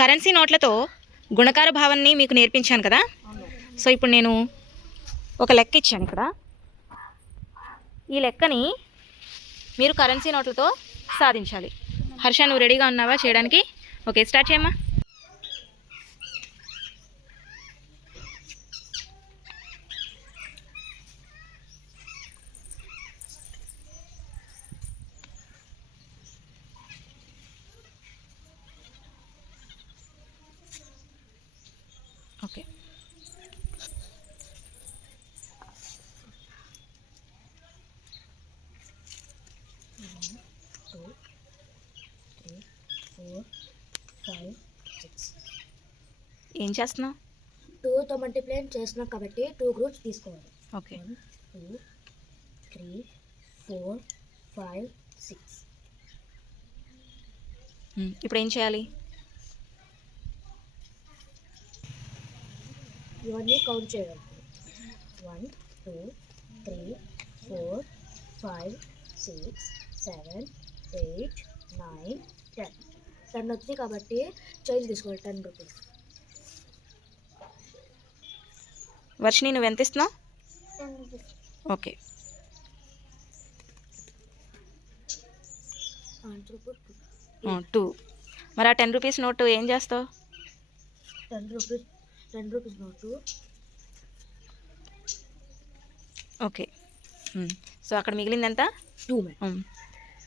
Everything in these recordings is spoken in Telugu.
కరెన్సీ నోట్లతో గుణకార భావాన్ని మీకు నేర్పించాను కదా. సో ఇప్పుడు నేను ఒక లెక్క ఇచ్చాను ఇక్కడ. ఈ లెక్కని మీరు కరెన్సీ నోట్లతో సాధించాలి. హర్ష, నువ్వు రెడీగా ఉన్నావా చేయడానికి? ఓకే, స్టార్ట్ చేయమ్మా. ఓకే, ఏం చేస్తున్నావు? 2తో మల్టిప్లై చేస్తున్నాం కాబట్టి 2 గ్రూప్స్ తీసుకోవాలి. ఓకే, 1 2 3 4 5 6. ఇప్పుడు ఏం చేయాలి? ఇవన్నీ కౌంట్ చేయాలి. 1 2 3 4 5 6 7 8 9 10. 10 వచ్చింది కాబట్టి చేంజ్ తీసుకోవాలి. 10 రూపీస్. వర్షిని, నువ్వు ఎంత ఇస్తున్నావు? Okay, two. మరి ఆ 10 రూపీస్ నోటు ఏం చేస్తావు? 10 రూపీస్ నోటు. ఓకే, సో అక్కడ మిగిలింది ఎంత? 2.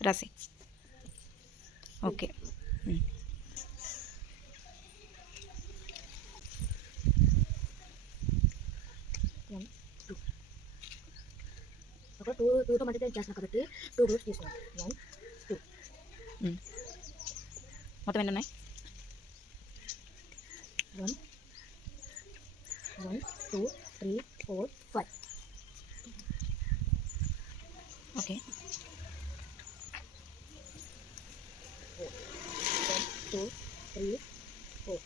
రాసి. ఓకే, 1 2. ఒక 2తో మల్టిప్లై చేస్తున్నాం కాబట్టి 2 గ్రూప్స్ తీసుకోవాలి. 1 2. మొత్తం ఎన్ని ఉన్నాయి? 1 1 2 3 4 5. ఓకే, 1 2 3 4.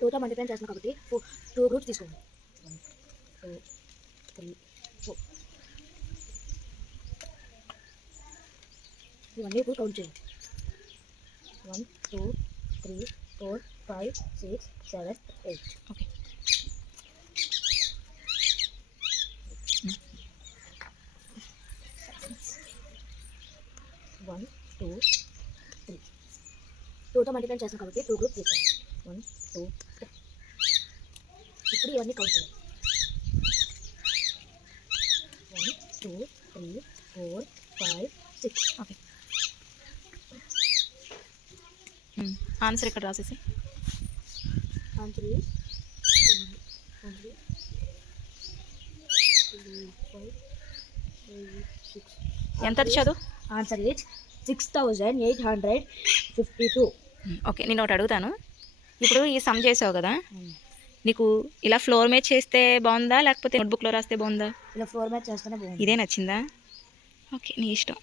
2తో మల్టిప్లై చేస్తున్నాం కాబట్టి 2 గ్రూప్స్ తీసుకోండి. 1 2 3 4. ఇవన్నీ ఇప్పుడు కౌంట్ చేయండి. 1 2 3 4 5 6 7 8. ఓకే, 1 2 3. 2తో మల్టిప్లై చేస్తాం కాబట్టి 2 గ్రూప్స్ తీసుకోండి. 1 2 3. ఇప్పుడు ఇవన్నీ కౌంట్ చేయాలి. 1 2 3 4 5 6. ఓకే, ఆన్సర్ ఇక్కడ రాసేసి. Answer is 6. ఎంత చదువు? Answer is 6852. ఓకే, నేను ఒకటి అడుగుతాను. ఇప్పుడు ఈ సమ్ చేసావు కదా, నీకు ఇలా ఫ్లోర్ మ్యాచ్ చేస్తే బాగుందా లేకపోతే నోట్బుక్లో రాస్తే బాగుందా? ఇలా ఫ్లోర్ మ్యాచ్ చేస్తేనే బాగుంది. ఇదే నచ్చిందా? ఓకే, నీ ఇష్టం.